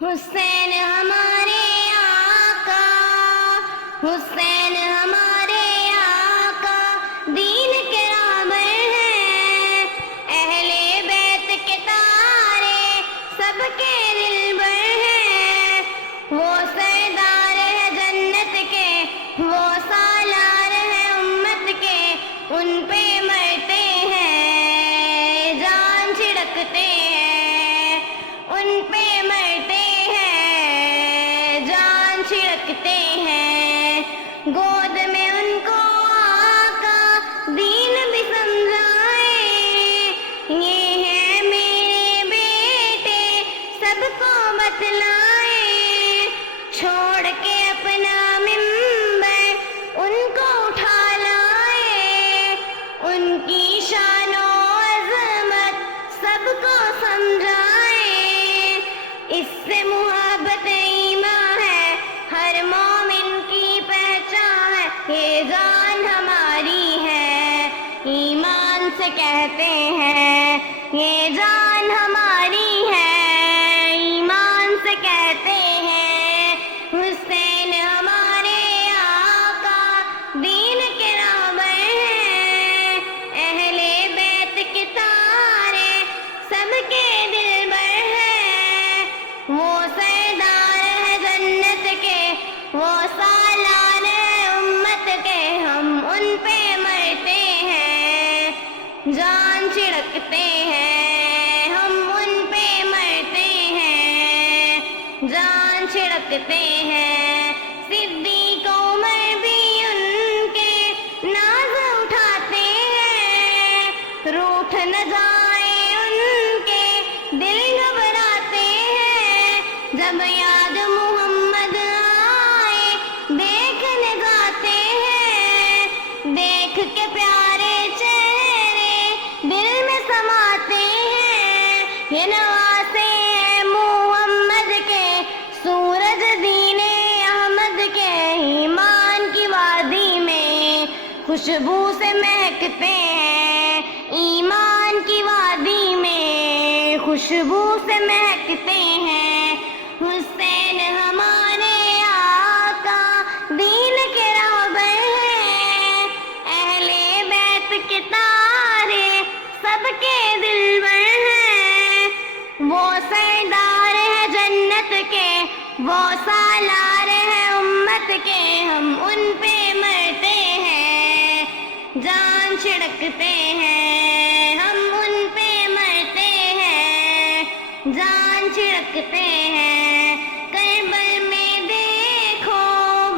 حسین ہمارے آقا، حسین ہمارے آقا دین کے رہبر ہیں، اہل بیت کے تارے سب کے دلبر ہیں، وہ سردار ہے جنت کے، وہ سالار ہے امت کے، ان پہ مرتے ہیں جان چھڑکتے ہیں، ان پہ مرتے ہیں جان چھڑکتے ہیں، گود میں ان کو آقا دین بھی سمجھائے، یہ ہے میرے بیٹے سب کو بتلائے، چھوڑ کے اپنا منبر ان کو اٹھا لائے، ان کی شان و عظمت سب کو سمجھائے، اس سے محبت ایمان ہے ہر مومن کی پہچان ہے، یہ جان ہماری ہے ایمان سے کہتے ہیں، یہ جان ہماری ہے ایمان سے کہتے ہیں، حسین ہمارے آقا دین کے رہبر ہیں، اہل بیت کے تارے سب کے دلبر ہیں، وہ سردار ہے جنت کے، وہ سالار ہے امت کے، ہم ان پہ مرتے ہیں جان چھڑکتے ہیں، ہم ان پہ مرتے ہیں جان چھڑکتے ہیں، صدیق عمر بھی ان کے ناز اٹھاتے ہیں، روٹھ نہ جائے ان کے دل گھبراتے ہیں، جب یاد محمد آئے دیکھنے جاتے ہیں، دیکھ کے پیارے چہرے دل میں سماتے ہیں، یہ نواسے ہیں محمد کے سورج دین احمد کے، ایمان کی وادی میں خوشبو سے مہکتے ہیں، ایمان کی وادی میں خوشبو سے مہکتے ہیں، حسین ہمارے آقا دین کے رہبر ہیں، اہل بیت کے تارے سب کے دلبر ہیں، وہ سردار ہے جنت کے، وہ سالار ہے امت کے، ہم ان پہ مرتے ہیں جان چھڑکتے ہیں، ہم ان پہ مرتے ہیں جان چھڑکتے ہیں، کربل میں دیکھو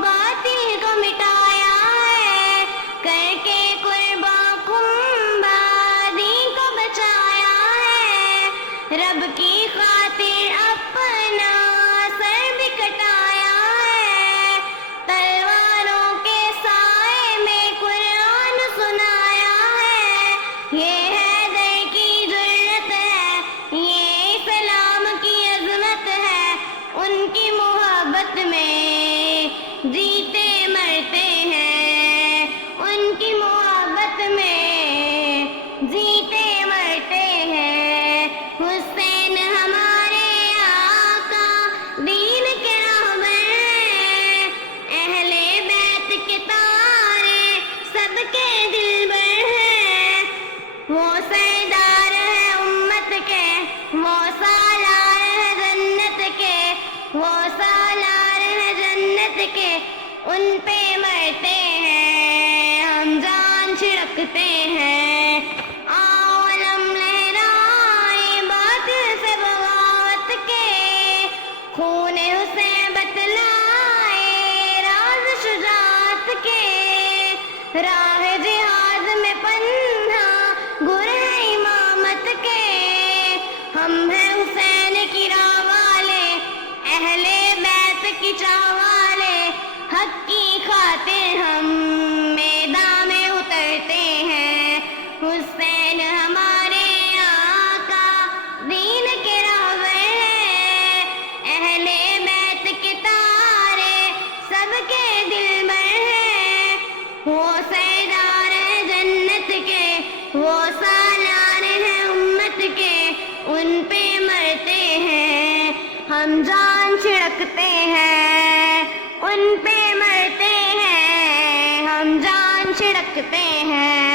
باطل کو مٹایا ہے، کر کے قربان خمبادی کو بچایا ہے، رب کی خاطر اپنا سر بھی کٹایا ہے، تلواروں کے سائے میں قرآن سنایا ہے، یہ حیدر کی جرأت ہے، یہ اسلام کی عظمت ہے، ان کی محبت میں جیتے مرتے ہیں، ان کی محبت میں جیتے مرتے ہیں، حسین ہمارے آقا دین کے رہبر ہیں، اہل بیت کے تارے سب کے دلبر ہیں، وہ سردار ہے امت کے، وہ سالار ہے جنت کے، وہ سالار ہے جنت کے، ان پہ مرتے ہیں ہم جان چھڑکتے ہیں، آؤ علم لہرائے باطل سے بغاوت کے، خون حسین بتلائے راز شجاعت کے، راہ جہاد میں پنہا گر ہے امامت کے، ہم ہیں حسین کی راہ والے، اہل بیت کی چاہ والے، حق کی خاطر ہم میدان میں اترتے ہیں، حسین ہمارے آقا دین کے رہبر ہیں، اہل بیت کے تارے سب کے دلبر ہیں، وہ سردار ہے جنت کے، وہ سالار ہے امت کے، ان پہ مرتے ہیں ہم جان چھڑکتے ہیں، ان پہ مرتے ہیں، ہم جان چھڑکتے ہیں۔